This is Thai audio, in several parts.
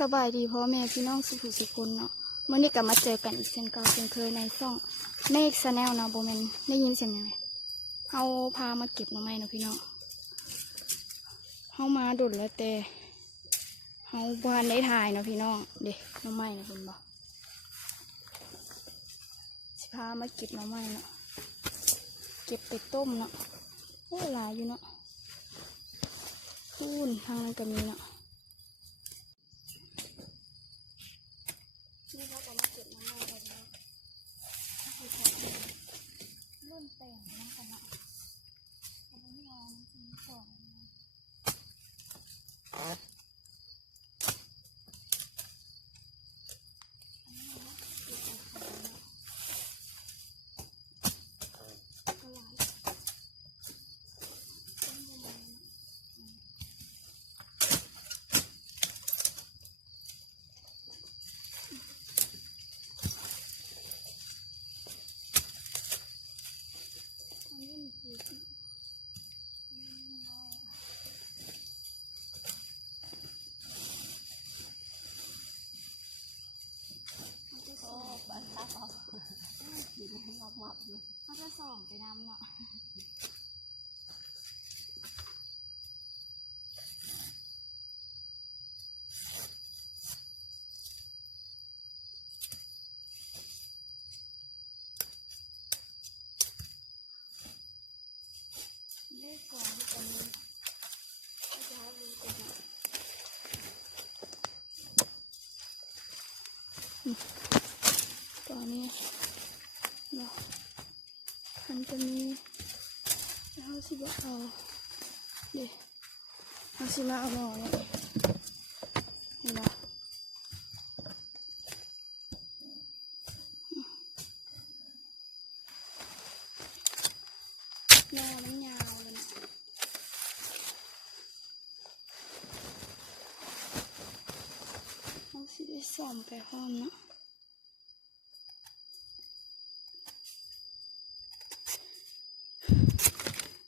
สบายดีพ่อแม่พี่น้องสุขุสุคนเนาะเมื่อนี้กลับมาเจอกันอีกเช่นเก่าเช่นเคยในช่องเมฆชาแนลเนาะโบแมนได้ยินเสียงยังไงเอาพามาเก็บหน่อไม้เนาะพี่น้องเอามาดุดแล้วแต่เอาบ้านได้ถ่ายเนาะพี่น้องเด็กหน่อไม้เนาะคุณบอกสิพามาเก็บหน่อไม้เนาะเก็บไปต้มเนาะโอ้หลายอยู่เนาะพูนทางนั้นก็มีเนาะนี่เขาก็มาเก็บน้ำมันกันแล้วรุ่นแต่งน้ำกันนะอันนี้ลองชิ้นก่อนเขาจะส่องไปน้ำเนาะเลขก่อนที่จะมีก็จะเอาเลยก่อนตอนนี้เนาะมันจะมีแล้วสิบเอาเดี๋ยวเอาสิมาเอาหน่อเนี่ยเห็นไหมแนวมันยาวเลยนะเอาสิได้ส่อมไปห้องเนาะ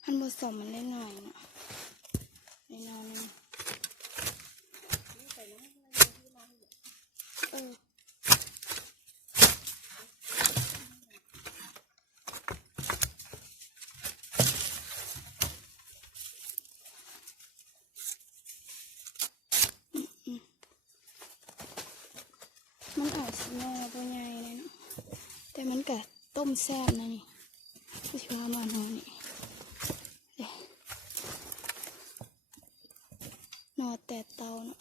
มันผสมมันได้หน่อยเนาะในนอนนึงมันออกสีแม่ตัวใหญ่เลยเนาะแต่มันกะต้มแซ่บนะนี่ก็ชิว่ามันนอนนี่นอนแต่เตาเนาะ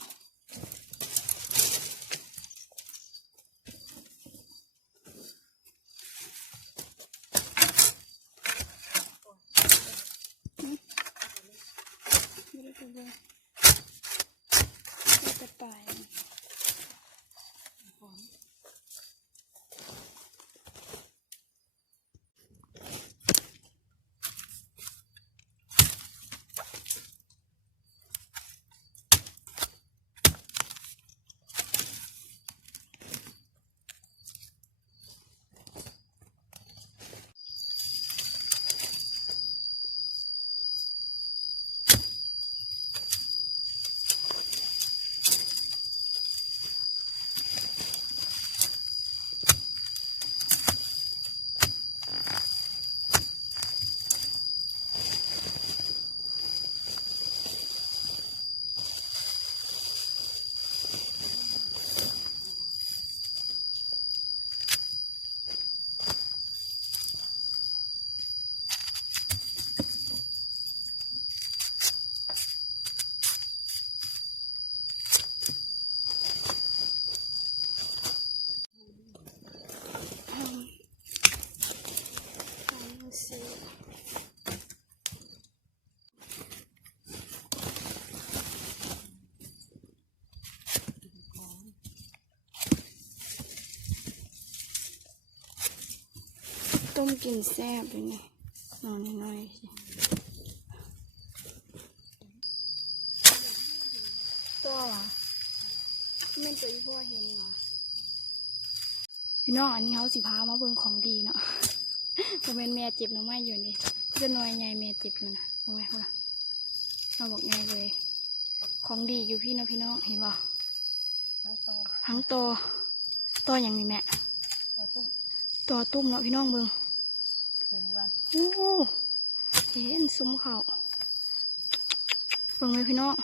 ไม่ได้ตัวเบอร์ไม่จะไปต้มกินแซ่บเลยนี่นอนน้อยสิตัววะไม่เจอพ่อเห็นวะพี่น้องอันนี้เขาสิพามาเบิ่งของดีเนาะผมเป็นแม่เจ็บน้องไม้อยู่นี่จะน้อยใหญ่แม่เจ็บอยู่นะโอ้ยพวกเรามาบอกไงเลยของดีอยู่พี่น้องเห็นป่ะ หางตออย่างนี้แม่ตอตุ้มเนาะพี่น้องเบิ่งโอ้เห็นซุ้มเขาเบิ่งไหมพี่น้อง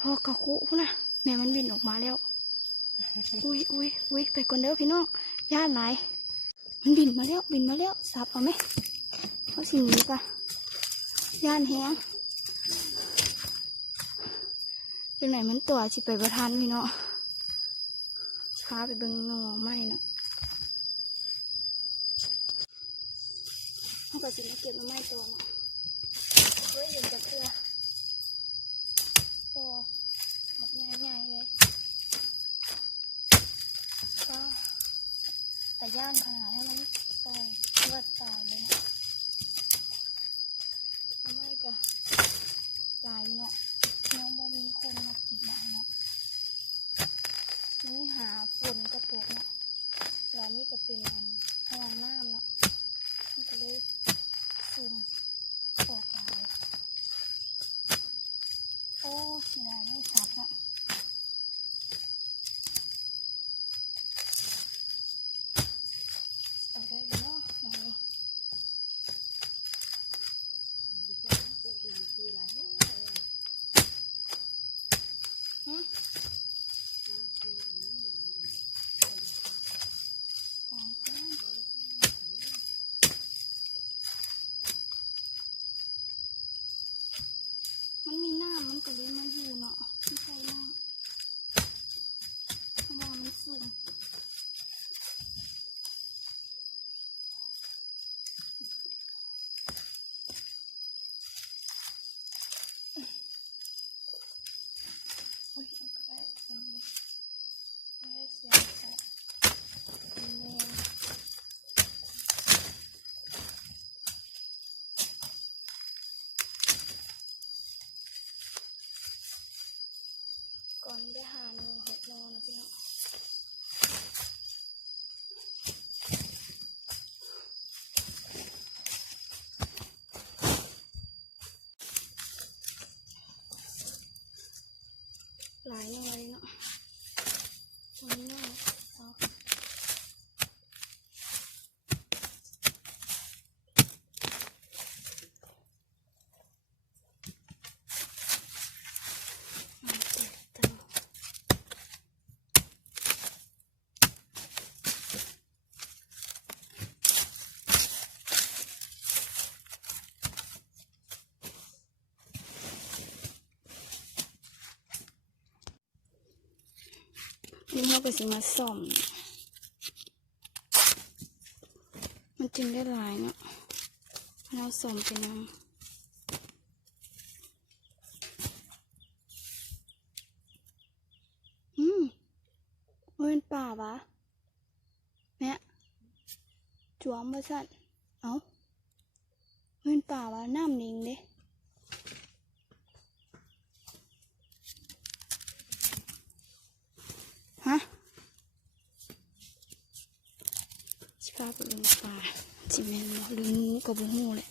ทอกระคุพุ่นนะแม่มันบินออกมาแล้วอุ้ยไปก่อนเด้อพี่น้องย่านไหลมันบินมาแล้วสับเอาไหมเขาสิ่งนี้ปะย่านแห้งเป็นไหนมันตัวสิไปประทานพี่น้องพาไปเบิ่งหน่อไม้เนาะเขาก็สิมาเก็บหน่อไม้ตัวเนาะเฮ้ยยังจะเกลือตัวหมกใหญ่ๆเลยก็แต่ย่านขนาดให้มันตอยเลือดตายเลยนะหน่อไม้ก็หลายเนาะน้องโมมีคนมากินเนาะนี่หาฝนก็ตกเนาะแล้วนี่ก็เป็นห้องน้ำเนาะมันก็เลยซึมออกมาโอ้ไม่ได้ไม่ชัดเนาะเอาได้เนาะน้องนี่มันมีน้ำมันก็เลยมาอยู่เนาะไม่ใช่น้ำเพราะว่ามันสูงโอ้ยเอาก็ได้เสียงเลยไม่ได้เสียงค่ะแม่ก่อนนี้ได้หาหนู6 โลนะพี่น้องหลายหน่อยเนาะวันนี้น่าเอานี่เขาก็สิมาซ่อมมันจึงได้หลายเนาะเราซ่อมเป็นยังมันเป็นป่าวะแม่จวมบ่สั่นเอ้ามันเป็นป่าวะน้ำนิ่งเด้ฮะชิพาไปเบิ่งป่าจิแม่นบ่หรืองูกับบ่ฮู้เลย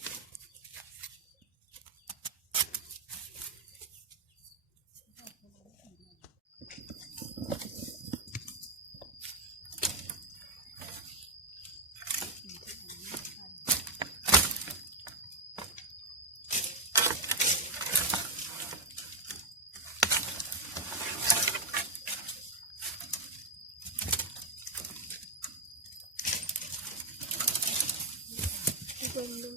เบิ่งดู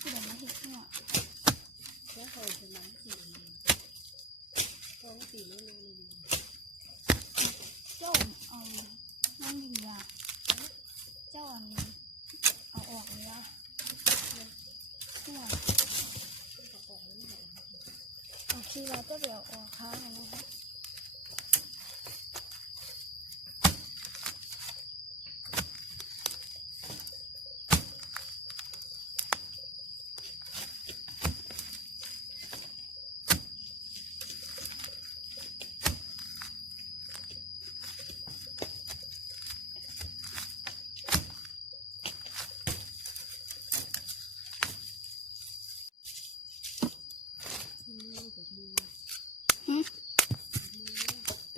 ที่ไหนมาเห็ดเนี่ยแล้วเคยเป็นน้ำสีท้องสีไม่รู้เลยเจ้านั่งดีอ่ะเจ้าอันเอาออกเลยอ่ะเนี่ยโอเคเราก็เดี๋ยวออกค้างนะคะ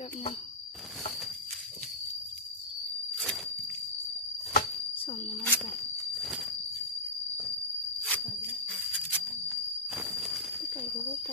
ป๊บนึงส่งน้ำมันก่อนไปก็ไป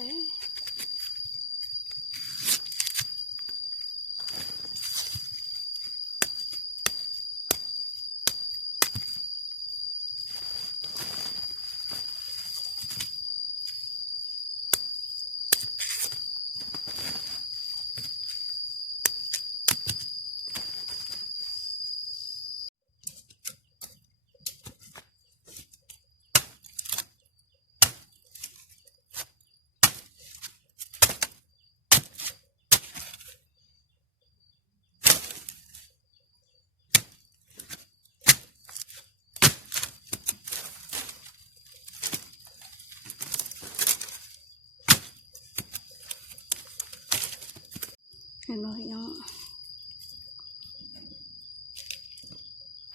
เห็นไหมพี่น้อง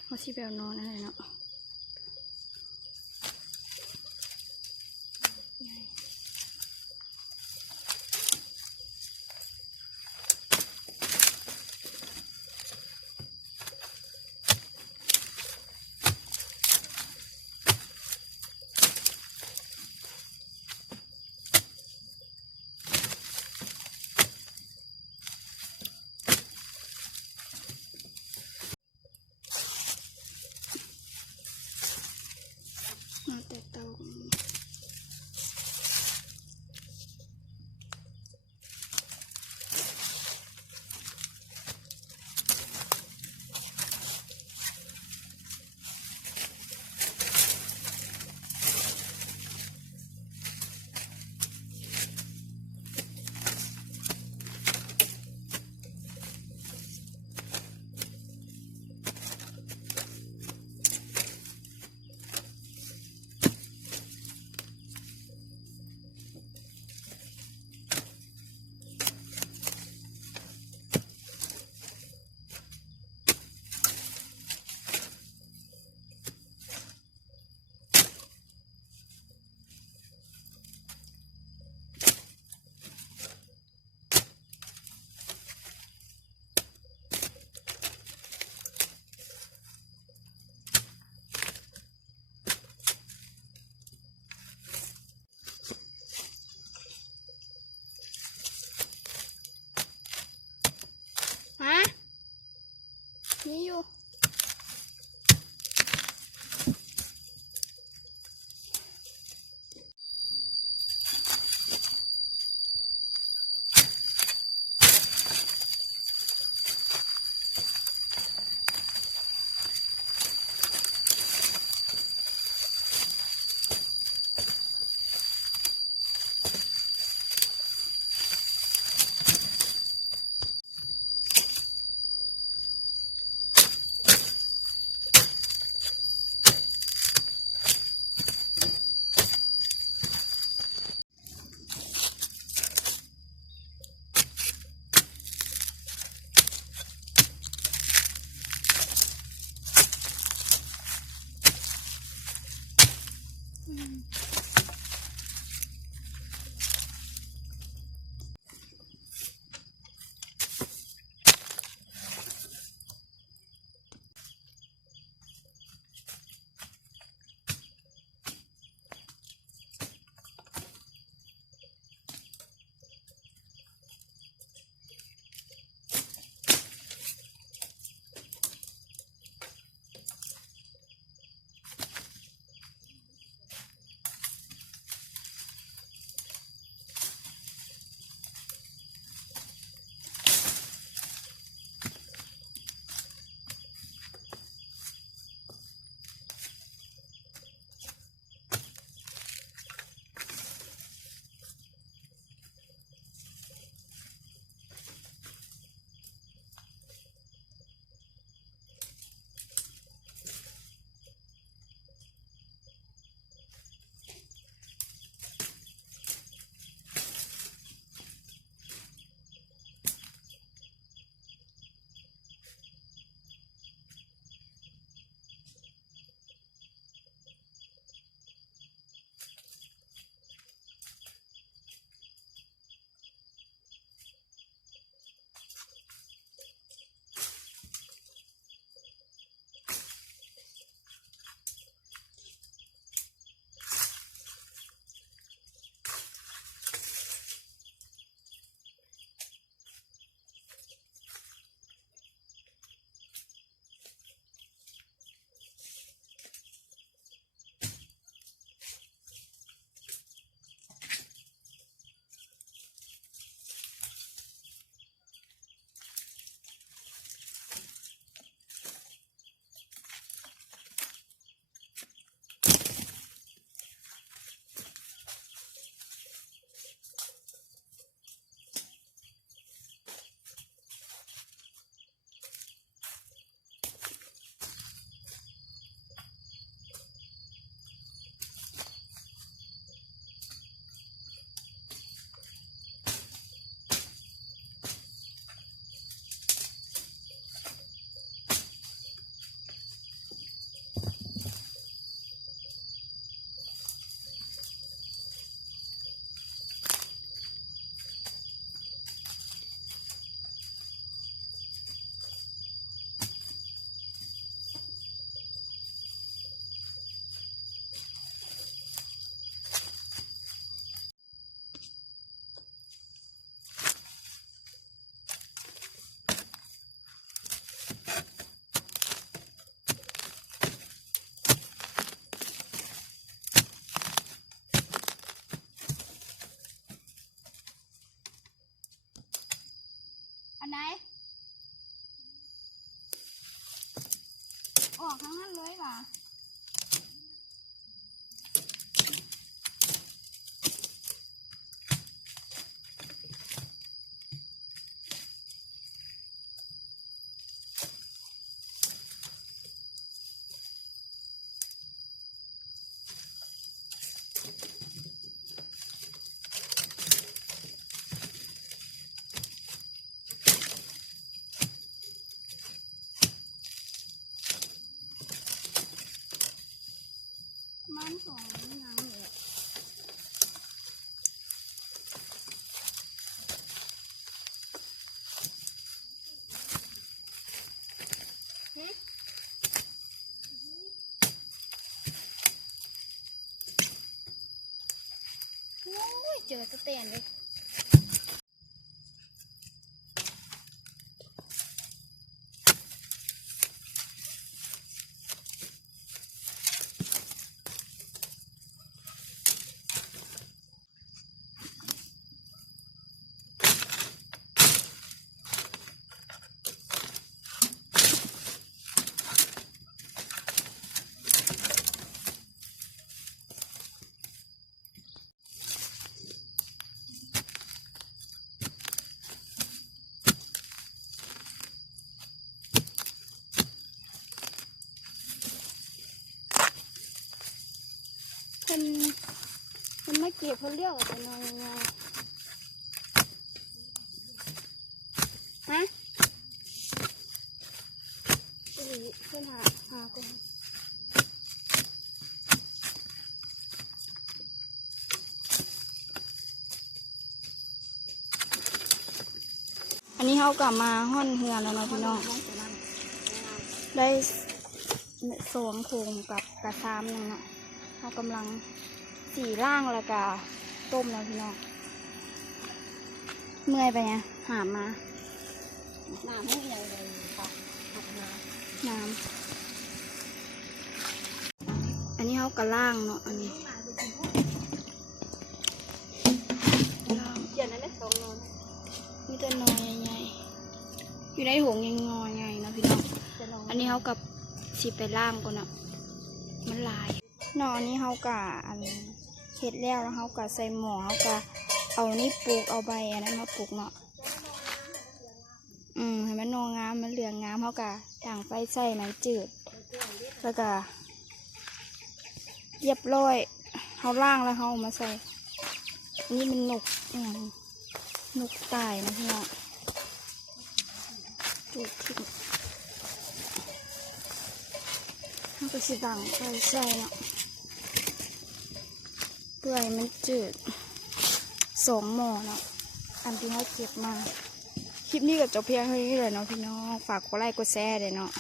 เขาที่แบบนอนอะไรเนาะ อกทั้งนั้นเลยว่ะมันสองยังเลยโอ้ยเจอสเตนเลยมันไม่เก็บเขาเรียกว่าจะนอนยังไงฮะเพื่อนหาก่อนอันนี้เขากลับมาห้อนเฮือนแล้วนะพี่น้องได้สวมโคงกับกระซามหนึ่งเนาะเขากำลังสีล่างแล้วก็ต้มแล้วพี่น้องเมื่อยไปไงหามาน้ำไม่ใหญ่เลยค่ะน้ำอันนี้เขากระล่างเนาะอันนี้อย่างนั้นได้สองนอนมีแต่นอยใหญ่ๆอยู่ในหงยังงอใหญ่นะพี่น้องอันนี้เขากับสีไปล่างก่อนเนาะมันลายนอนนี้เขากะอันเห็ดแล้วเขากะใส่หม้อเขากะเอานี่ปลูกเอาใบอันนั้นมาปลูกเนาะให้มันนองงามมันเหลืองงามเขากะต่างไฟใส่น้ำจืดแล้วก็เรียบร้อยเขาล่างแล้วเขามาใส่นี่มันนกนกตายนะพี่น้องจุดทิ้งเขาก็สิดังไฟใส่เนาะเปื่อยมันจืด2 หม้อเนาะอันที่เขาเก็บมาคลิปนี้กับเจ้าเพียงเท่านี้เลยเนาะพี่น้องฝากกดไลค์กดแชร์เลยเนาะ